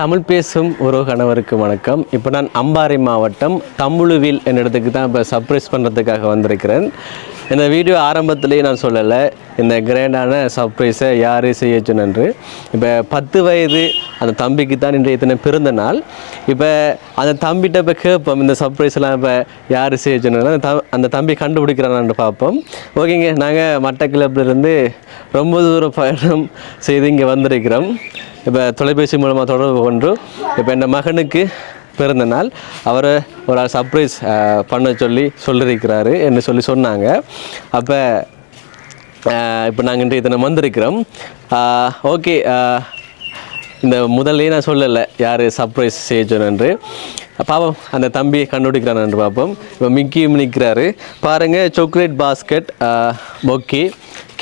தமிழ் பேசும் ஒரு கணவருக்கு வணக்கம். இப்போ நான் அம்பாறை மாவட்டம் தம்புழுவில் என்ற இடத்துக்கு தான் இப்போ சர்ப்ரைஸ் பண்ணுறதுக்காக வந்திருக்கிறேன். இந்த வீடியோ ஆரம்பத்திலேயே நான் சொல்லலை. இந்த கிராண்டான சர்ப்ரைஸை யார் செய்ய சொன்னன்று. இப்போ பத்து வயது அந்த தம்பிக்கு தான் இன்றைய இத்தனை பிறந்த நாள். இப்போ அந்த தம்பிகிட்ட இப்போ கேட்போம் இந்த சர்ப்ரைஸ்லாம் இப்போ யார் செய்ய சொன்னா அந்த தம் அந்த தம்பி கண்டுபிடிக்கிறானான்னு பார்ப்போம். ஓகேங்க நாங்கள் மட்டக்கிளப்பிலிருந்து ரொம்ப தூர பயணம் செய்து இங்கே வந்திருக்கிறோம். இப்போ தொலைபேசி மூலமாக தொடர்பு கொண்டு இப்போ என் மகனுக்கு பிறந்த நாள். அவரை ஒரு ஆள் சர்ப்ரைஸ் பண்ண சொல்லி சொல்லியிருக்கிறாரு என்று சொல்லி சொன்னாங்க. அப்போ இப்போ நாங்கள் இன்றைய தினம் வந்திருக்கிறோம். ஓகே இந்த முதல்லே நான் சொல்லலை யார் சர்ப்ரைஸ் செய்ய சொன்னு பாவம் அந்த தம்பியை கண்டுபிடிக்கிறான்னு பார்ப்போம். இப்போ மிக்கியும் நிற்கிறாரு. பாருங்கள் சாக்லேட் பாஸ்கெட் பொக்கி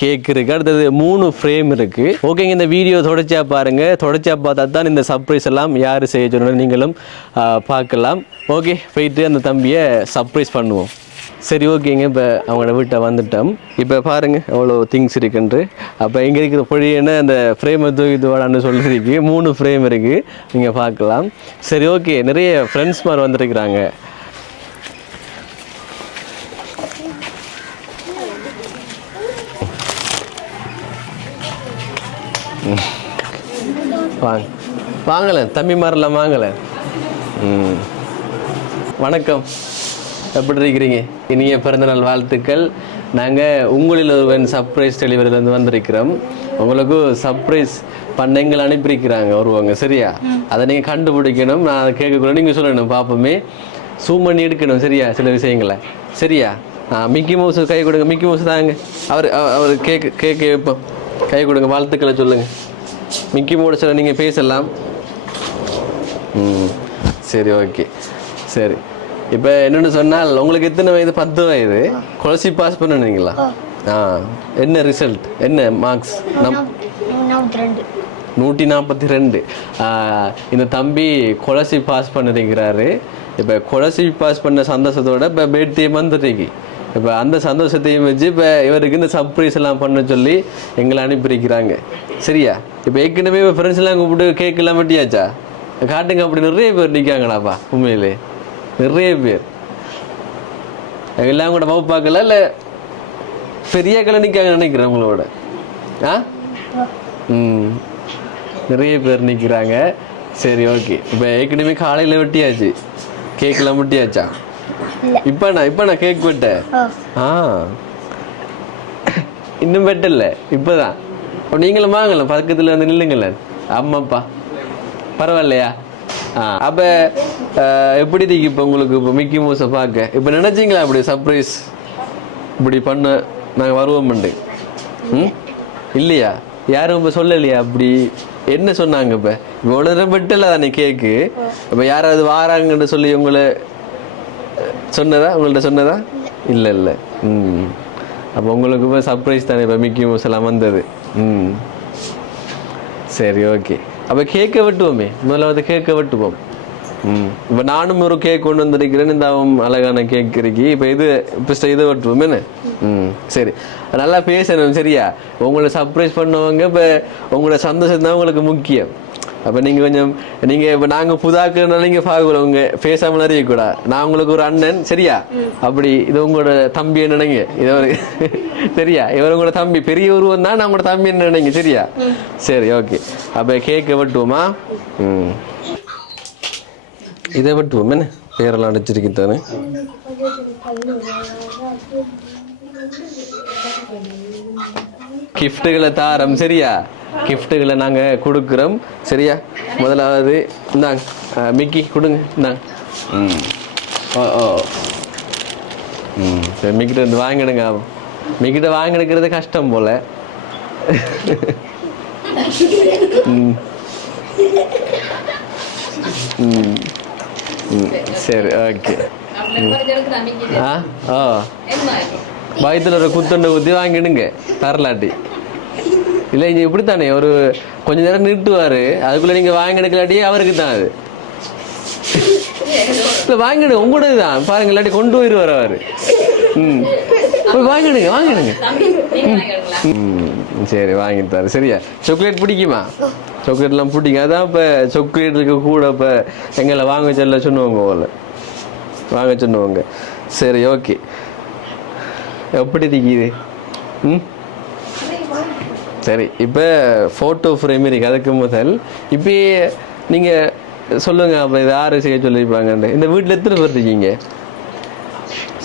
கேக் இருக்குது அடுத்தது மூணு ஃப்ரேம் இருக்குது ஓகேங்க இந்த வீடியோ தொடர்ச்சியாக பாருங்கள் தொடர்ச்சியாக பார்த்தா தான் இந்த சர்ப்ரைஸ் எல்லாம் யார் செய்ய சொன்னாலும் நீங்களும் பார்க்கலாம். ஓகே போயிட்டு அந்த தம்பியை சர்ப்ரைஸ் பண்ணுவோம். சரி ஓகேங்க. இப்போ அவங்களோட வீட்டை வந்துட்டோம். இப்போ பாருங்கள் எவ்வளோ திங்ஸ் இருக்குன்ட்டு. அப்போ இங்கே இருக்கிற பொழியன்னு அந்த ஃப்ரேமை தூக்கி தூவாடான்னு சொல்லியிருக்கு மூணு ஃப்ரேம் இருக்குது நீங்கள் பார்க்கலாம். சரி ஓகே. நிறைய ஃப்ரெண்ட்ஸ் மாதிரி வந்திருக்கிறாங்க. வாங்க. வாங்கலை தம்பி மாதிரிலாம் வாங்கலை ம். வணக்கம். எப்படி இருக்கிறீங்க இனிய பிறந்தநாள் வாழ்த்துக்கள். நாங்கள் உங்களில் ஒருவன் சர்ப்ரைஸ் டெலிவரியிலேருந்து வந்திருக்கிறோம். உங்களுக்கு சர்ப்ரைஸ் பண்ண எங்களை அனுப்பியிருக்கிறாங்க வருவாங்க சரியா? அதை நீங்கள் கண்டுபிடிக்கணும். நான் அதை கேட்கக்கூட நீங்கள் சொல்லணும் பார்ப்போமே சூம் பண்ணி எடுக்கணும் சரியா? சில விஷயங்களை. சரியா? ஆ மிக்கி மவுஸ் கை கொடுங்க. மிக்கி மவுஸ் தாங்க. அவர் அவ- அவர் கேக்கு கேக்கு வைப்போம். கை கொடுங்க வாழ்த்துக்களை சொல்லுங்கள் மிக்கி மவுஸில் நீங்கள் பேசலாம். ம் சரி ஓகே. சரி. இப்போ என்னென்னு சொன்னால் உங்களுக்கு எத்தனை வயது? பத்து வயது. குளசி பாஸ் பண்ணுனீங்களா? ஆ. என்ன ரிசல்ட் என்ன மார்க்ஸ் நம் நூற்றி நாற்பத்தி ரெண்டு. இந்த தம்பி குளசி பாஸ் பண்ணிருக்கிறாரு. இப்போ குளசி பாஸ் பண்ண சந்தோஷத்தோட இப்போ பேட்டியம் வந்துருக்கு இப்போ அந்த சந்தோஷத்தையும் வச்சு இப்போ இவருக்கு இந்த சர்ப்ரைஸ் எல்லாம் பண்ண சொல்லி எங்களை அனுப்பியிருக்கிறாங்க. சரியா? இப்போ ஏற்கனவே இப்போ ஃப்ரெண்ட்ஸ் எல்லாம் கூப்பிட்டு கேக் எல்லாம் வெட்டியாச்சா? காட்டுங்க அப்படி நிறைய பேர் நிற்காங்களாப்பா உண்மையிலே. நிறைய பேர். எல்லாம் கூட வகுப்பாக்கல இல்லை பெரிய கலை நிற்காங்க நினைக்கிறேன் உங்களோட ஆ? ம். நிறைய பேர் நிற்கிறாங்க சரி ஓகே. இப்போ ஏற்கனவே காலையில் வெட்டியாச்சு. கேக்கெல்லாம் வெட்டியாச்சா இல்ல. இப்போ நான் இப்போ நான் கேக் வெட்டேன் ஆ. இன்னும் வெட்டல. இப்போதான். அப்போ நீங்களும் வாங்கல பக்கத்தில் வந்து நில்லுங்களேன். ஆமாப்பா பரவாயில்லையா? அப்போ எப்படி இருக்கு இப்போ உங்களுக்கு இப்போ மிக்கி மூஸை பார்க்க? இப்போ நினச்சிங்களா அப்படி சர்ப்ரைஸ் இப்படி பண்ண நாங்கள் வருவோம்ண்டு ம்? இல்லையா? யாரும் இப்போ சொல்லலையா அப்படி? என்ன சொன்னாங்க இப்போ? இவ்வளோ நேரம் வெட்டல தானே கேக்கு இப்போ யாராவது வாராங்கன்னு சொல்லி உங்களை சொன்னதா? உங்கள்ட்ட சொன்னதா? இல்லை இல்லை. ம். அப்போ உங்களுக்கு இப்போ சர்ப்ரைஸ் தானே இப்போ மிக்கி மவுஸ் வந்தது. ம். சரி ஓகே அப்போ கேட்க வெட்டுவோமே முதலாவது கேட்க வெட்டுவோம் ம் இப்போ நானும் ஒரு கேக் கொண்டு வந்திருக்கிறேன் இந்த அவன் அழகான கேக் இருக்கு இப்போ இது இப்போ இதை வெட்டுவோம் என்ன ம் சரி நல்லா பேசணும் சரியா உங்களை சர்ப்ரைஸ் பண்ணவங்க இப்போ உங்களோட சந்தோஷம் தான் உங்களுக்கு முக்கியம் அப்போ நீங்கள் கொஞ்சம் நீங்கள் இப்போ நாங்கள் புதாக்குன்னா நீங்கள் பார்க்கல உங்கள் பேசாமல் அறியக்கூடாது நான் உங்களுக்கு ஒரு அண்ணன் சரியா? அப்படி இது உங்களோட தம்பி நினைங்க? இது ஒரு சரியா? இவர் உங்களோட தம்பி பெரிய உருவம் தான் நான் உங்களோட தம்பி நினைங்க? சரியா? சரி ஓகே அப்போ கேக்கை வெட்டுவோமா? ம். இதை வெட்டுவோம் என்ன? பேரெல்லாம் அடிச்சிருக்கிட்டானே கிஃப்ட்டுகளை தாரம் சரியா? கிஃப்ட்டுகளை நாங்கள் கொடுக்குறோம். சரியா? முதலாவது இந்தாங்க மிக்கி கொடுங்க இந்தாங்க. ம். ஓ ஓ. ம். சரி மிக்கிட்ட இருந்து வாங்கிடுங்க மிக்கிட்ட வாங்கி எடுக்கிறது கஷ்டம் போல. ம். ம். சரி ஓகே. ஆ? ஓ. பயத்தில் ஒரு குத்துண்டை குத்தி வாங்கிடுங்க தரலாட்டி. இல்லை இங்கே இப்படி தானே ஒரு கொஞ்ச நேரம் நிறுத்துவார். அதுக்குள்ளே நீங்கள் வாங்கி எடுக்கலாட்டியே அவருக்கு தான் அது. இல்லை வாங்கிடு உங்களோட தான் பாருங்க இல்லாட்டி கொண்டு போயிடுவார் அவர். ம். போய் வாங்கிடுங்க வாங்கிடுங்க ம். சரி வாங்கிட்டு தரேன் சரியா? சாக்லேட் பிடிக்குமா? சாக்லேட்லாம் பிடிக்கும். அதான் இப்போ சாக்லேட்டுக்கு கூட இப்போ எங்களை வாங்க சொல்ல சொன்னுவாங்க போல. வாங்க சொன்னுவாங்க. சரி ஓகே எப்படி இருக்குது ம்? சரி இப்போ ஃபோட்டோ ஃப்ரேம் இருக்கு அதுக்கு முதல் இப்போ நீங்கள் சொல்லுங்க அப்போ இது யாரு செய்ய சொல்லியிருப்பாங்கன்னு இந்த வீட்டில் எத்தனை பேர் இருக்கீங்க?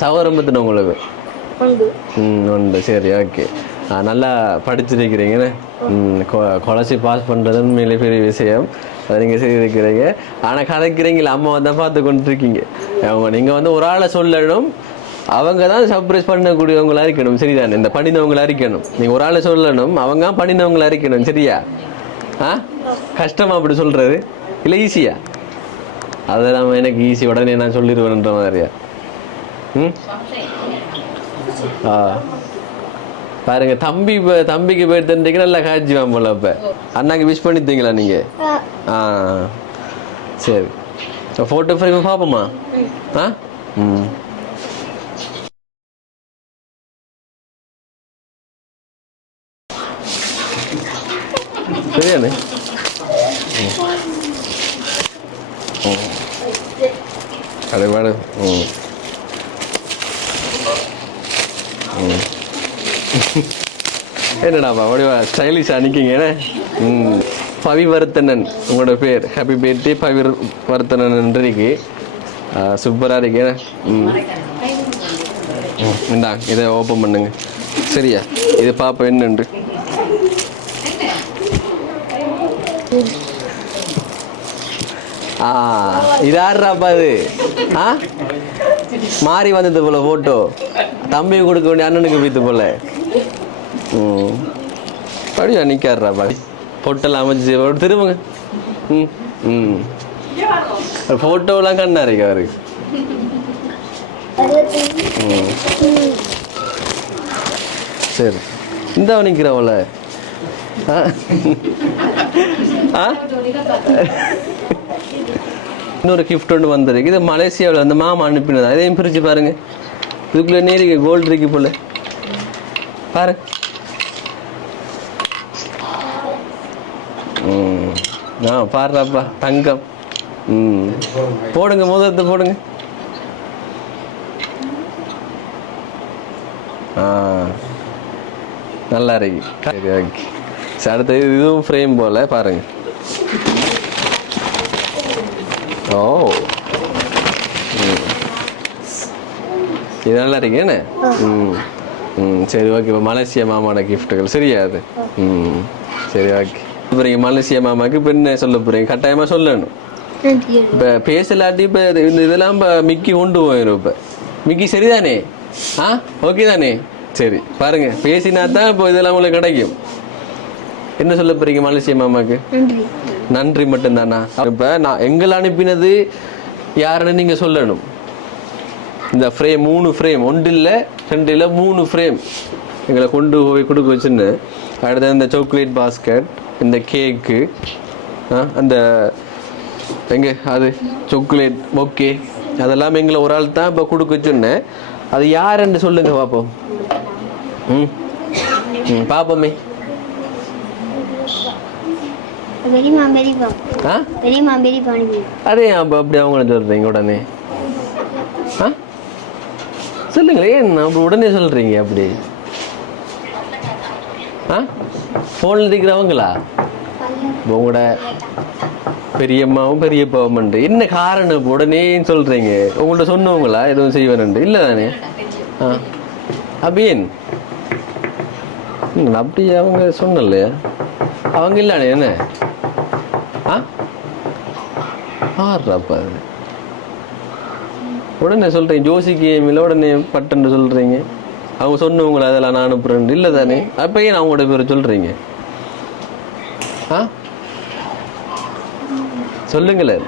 சகோதரம் உங்களுக்கு? ம் உண்டு. சரி ஓகே நல்லா படிச்சிருக்கிறீங்கன்னு ம் குழச்சி பாஸ் பண்ணுறது உண்மையிலே பெரிய விஷயம். அதை நீங்கள் செய்திருக்கிறீங்க. ஆனால் கதைக்கிறீங்களா அம்மா தான் பார்த்து கொண்டு இருக்கீங்க அவங்க நீங்கள் வந்து ஒரு ஆளை சொல்லணும் அவங்க தான் சர்ப்ரைஸ் பண்ணக்கூடியவங்களா இருக்கணும் சரிதானே? இந்த பண்ணினவங்களா இருக்கணும். நீங்கள் ஒரு ஆளை சொல்லணும் அவங்க தான் பண்ணினவங்களா இருக்கணும் சரியா? ஆ? கஷ்டமா அப்படி சொல்கிறது இல்லை ஈஸியா அதை நம்ம எனக்கு ஈஸி உடனே நான் சொல்லிடுவேன்ற மாதிரியா? ம்? ஆ. பாருங்க தம்பி இப்ப- தம்பிக்கு போயிட்டு நல்லா காய்ச்சி போல இப்ப அண்ணாக்கு விஷ் பண்ணிட்டீங்களா நீங்க? ஆ. சரி. ஃபோட்டோ ஃப்ரேம் பார்ப்போமா? ஆ? ம். சரியானே ம். ம். அது பாடு ம் ஸ்டைலிஷ் வடிவா ஸ்டைலிஷாக ம் பவிவர்த்தனன் உங்களோட பேர் ஹாப்பி பர்த்டே பவி வருத்தனன் இருக்கு சூப்பராக இருக்கேண்ணே ம் ம், இந்தாங்க இதை ஓப்பன் பண்ணுங்க சரியா இதை பார்ப்போம் என்னன்று ஆ இது ஆ? மாறி வந்தது போல போட்டோ தம்பி கொடுக்க வேண்டிய அண்ணனுக்கு போய்த்து போல. ம். படியா நிற்காடுறா படி பொட்டெல்லாம் அமைச்சு திரும்புங்க. ம் ம். ஃபோட்டோலாம் கண்ணா இருக்கு அவருக்கு சரி. இந்த நிற்கிறவள ஆ. இன்னொரு கிஃப்ட் ஒன்று வந்திருக்கு. இது மலேசியாவில் அந்த மாமா அனுப்பினது? அதையும் பிரித்து பாருங்கள் இதுக்குள்ளே நேரிங்க கோல்டு இருக்கு போல். பாரு. ஆ பாருப்பா தங்கம். ம். போடுங்க மோதிரத்தை போடுங்க. ஆ. நல்லா இருக்கு. சரி ஓகே சரி அடுத்தது இதுவும் ஃப்ரேம் போல. பாருங்கள் ஓ ம். இது நல்லா இருக்கு என்ன? ம். ம் சரி ஓகே. இப்போ மலேசியா மாமாவோட கிஃப்ட்டுகள் சரியா அது? ம். சரி ஓகே. போகிறீங்க மலேசியா மாமாவுக்கு இப்போ என்ன சொல்ல போகிறீங்க கட்டாயமாக சொல்லணும். இப்போ பேசலாட்டி இப்போ இந்த இதெல்லாம் இப்போ மிக்கி கொண்டு போயிடும் இப்போ. மிக்கி சரிதானே? ஆ? ஓகே தானே? சரி பாருங்க. பேசினா தான் இப்போ இதெல்லாம் உங்களுக்கு கிடைக்கும். என்ன சொல்ல போறீங்க மலேசியா மாமாக்கு? நன்றி மட்டும்தானா? இப்போ நான் எங்களை அனுப்பினது யாருன்னு நீங்கள் சொல்லணும். இந்த ஃப்ரேம் மூணு ஃப்ரேம் ஒன்று இல்லை ரெண்டு இல்லை மூணு ஃப்ரேம் எங்களை கொண்டு போய் கொடுக்க வச்சுன்னு அடுத்து இந்த சாக்லேட் பாஸ்கெட் இந்த கேக்கு அந்த எங்க அது சாக்லேட் ஓகே அதெல்லாம் எங்களை ஒரு ஆள் தான் இப்போ கொடுக்க வச்சுன்னேன் அது யாருன்னு சொல்லுங்க பார்ப்போம் ம் ம் பார்ப்போமே பெரியம்மா பெரியப்பா ஆ பெரியம்மா பெரியப்பா அனுப்பி அதே அப்போ அப்படி அவங்கள சொல்கிறீங்க உடனே. ஆ? சொல்லுங்களேன் ஏன் அப்படி உடனே சொல்கிறீங்க அப்படி? ஆ? ஃபோனில் இருக்கிறவங்களா? உங்களோட பெரியம்மாவும் பெரியப்பாவும் உண்டு. என்ன காரணம் உடனே சொல்கிறீங்க உங்கள்ட்ட சொன்னவங்களா? எதுவும் செய்வேன் இல்லை தானே ஆ. அபியன். அப்படி அவங்க சொன்னலையா அவங்க இல்லானே என்ன? ஆடுறாப்பா உடனே சொல்கிறீங்க ஜோசிக்கு ஏமில் உடனே பட்டுன்னு சொல்கிறீங்க அவங்க சொன்னவங்களை அதெல்லாம் நான் அனுப்புகிறேன் இல்லை தானே? அப்போ ஏன் அவங்களோட பேரை சொல்கிறீங்க ஆ? சொல்லுங்களேன்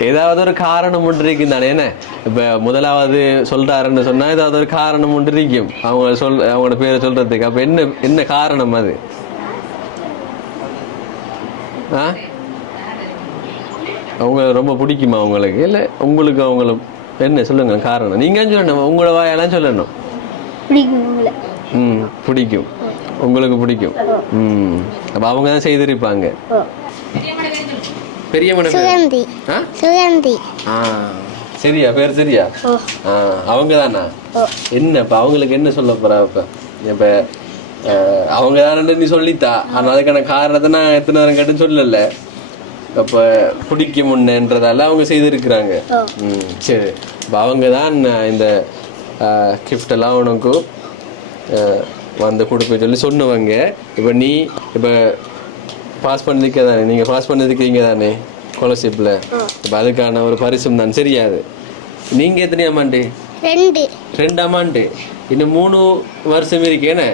ஏதாவது ஒரு காரணம் ஒன்று இருக்கும் தானே என்ன? இப்போ முதலாவது சொல்றாருன்னு சொன்னா ஏதாவது ஒரு காரணம் ஒன்று இருக்கும். அவங்க சொல் அவங்களோட பேரை சொல்றதுக்கு. அப்போ என்ன என்ன காரணம் அது? ஆ? அவங்க ரொம்ப பிடிக்குமா உங்களுக்கு? இல்லை உங்களுக்கு அவங்களும்? என்ன சொல்லுங்க காரணம். நீங்க சொல்லணும்? உங்களோட வாயெல்லாம் சொல்லணும். ம் பிடிக்கும். உங்களுக்கு பிடிக்கும். ம். அப்போ அவங்க தான் செய்திருப்பாங்க. பெரிய மனம் சுகந்தி. ஆ? சுகந்தி. ஆ. சரியா? பேர் சரியா? ஆ அவங்க தானா? என்ன இப்போ அவங்களுக்கு என்ன சொல்ல போறா இப்போ இப்போ அவங்க தானே நீ சொல்லித்தா. ஆனால் அதுக்கான காரணத்தை நான் எத்தனை நேரம் கேட்டுன்னு சொல்லல. அப்போ பிடிக்க முன்னன்றதால அவங்க செய்திருக்கிறாங்க. ம் சரி. இப்போ அவங்க தான் இந்த எல்லாம் உனக்கு வந்து கொடுப்ப சொல்லி சொன்னவங்க. இப்போ நீ இப்போ பாஸ் பண்ணதுக்கே தானே நீங்கள் பாஸ் பண்ணதுக்கீங்க தானே ஸ்காலர்ஷிப்பில் இப்போ அதுக்கான ஒரு பரிசும் தான். சரியாது நீங்கள் எத்தனை அமௌண்ட்டு ரெண்டு. ரெண்டு அமௌண்ட்டு இன்னும் மூணு வருஷம் இருக்கேனே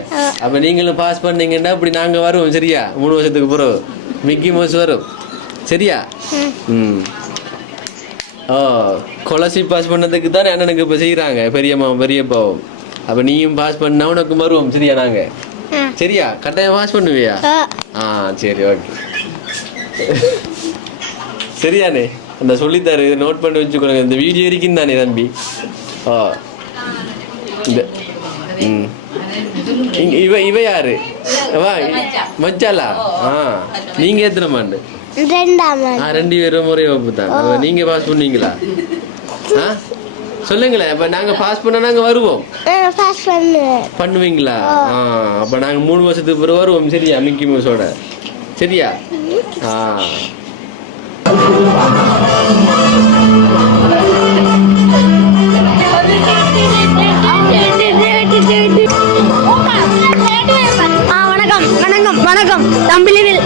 அப்போ நீங்களும் பாஸ் பண்ணீங்கன்னா இப்படி நாங்கள் வருவோம் சரியா? மூணு வருஷத்துக்கு பிறகு. மிக்கி மவுஸ் வரும் சரியா? ம். ஓ கொலசி பாஸ் பண்ணதுக்கு தான் அண்ணனுக்கு இப்போ செய்கிறாங்க பெரியம்மா பெரியப்பாவும். அப்போ நீயும் பாஸ் பண்ணா உனக்கு வருவோம் சரியா நாங்கள் சரியா? கட்டாயம் பாஸ் பண்ணுவியா? ஆ. சரி ஓகே சரியானே அந்த சொல்லித்தாரு நோட் பண்ணி வச்சுக்கோங்க இந்த வீடியோ இருக்கும் தானே தம்பி? இந்த இவ இவ யாரு? வா மச்சாலா? ஆ. நீங்க எத்தனை ரெண்டு பேரும் ஒரே வகுப்பு தான். நீங்க பாஸ் பண்ணுவீங்களா? ஆ? சொல்லுங்களேன் அப்ப நாங்க பாஸ் பண்ணா நாங்க வருவோம். பண்ணுவீங்களா? ஆ அப்ப நாங்க மூணு வருஷத்துக்கு பிறகு வருவோம் சரியா? மிக்கி மவுஸோட. சரியா? ஆ. வணக்கம் வணக்கம் வணக்கம். தம்பிலிவில்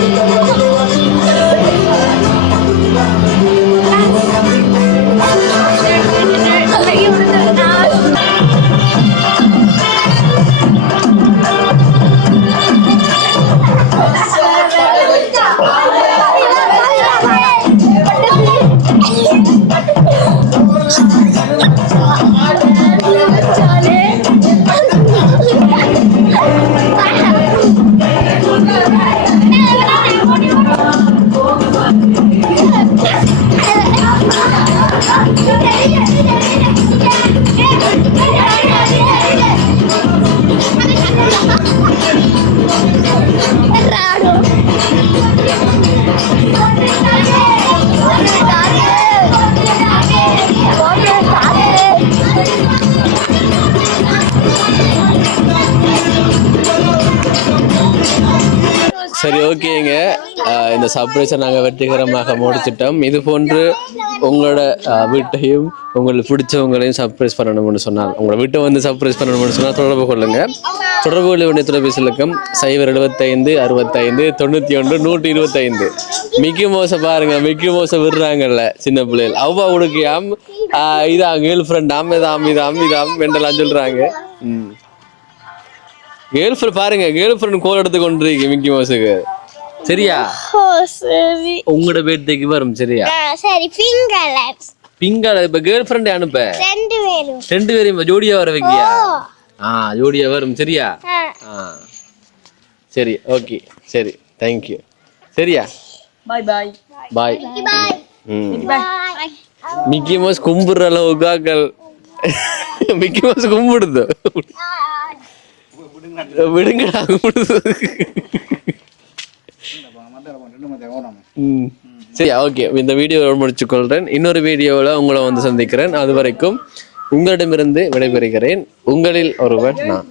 சரி ஓகேங்க. இந்த சர்ப்ரைஸை நாங்கள் வெற்றிகரமாக முடிச்சிட்டோம். இது போன்று உங்களோட வீட்டையும் உங்களுக்கு பிடிச்சவங்களையும் சர்ப்ரைஸ் பண்ணணும்னு சொன்னால் உங்களை வீட்டை வந்து சர்ப்ரைஸ் பண்ணணும்னு சொன்னால் தொடர்பு கொள்ளுங்க. தொடர்பு கொள்ள வேண்டிய தொலைபேசி இலக்கம் சைபர் எழுபத்தைந்து அறுபத்தைந்து தொண்ணூற்றி ஒன்று நூற்றி இருபத்தைந்து மிக்கி மோசம் பாருங்க மிக்கி மோசம் விடுறாங்கல்ல சின்ன பிள்ளைகள். அவ்வா உடுக்கியாம். ஆஹ் இதான் கேர்ள் ஃப்ரெண்டாம் இதாம் இதாம் இதாம் என்றெல்லாம் சொல்கிறாங்க ம். கேர்ள் ஃப்ரெண்ட் பாருங்க கேர்ள் ஃப்ரெண்ட் கோல் எடுத்து கொண்டிருக்கு மிக்கி மவுஸுக்கு சரியா? ஓ சரி. உங்களோட பேர்த்டேக்கு வரும் சரியா? சரி ஃபிங்கர்ஸ் பிங்கால இப்ப கேர்ள் ஃப்ரெண்ட் அனுப்ப. ரெண்டு பேரும். ரெண்டு இப்ப ஜோடியா வர வைக்கியா ஆ ஜோடியா வரும் சரியா? ஆ. சரி ஓகே சரி தேங்க்யூ சரியா? பாய் பாய் பாய் பாய் மிக்கி மவுஸ் கும்பிடுற அளவுக்கு மிக்கி மவுஸ் கும்பிடுது. விடுங்கடா. சரியா ஓகே. இந்த வீடியோவை முடிச்சுக்கொள்கிறேன் இன்னொரு வீடியோவில் உங்களை வந்து சந்திக்கிறேன். அது வரைக்கும் உங்களிடமிருந்து விடைபெறுகிறேன். உங்களில் ஒருவன் நான்.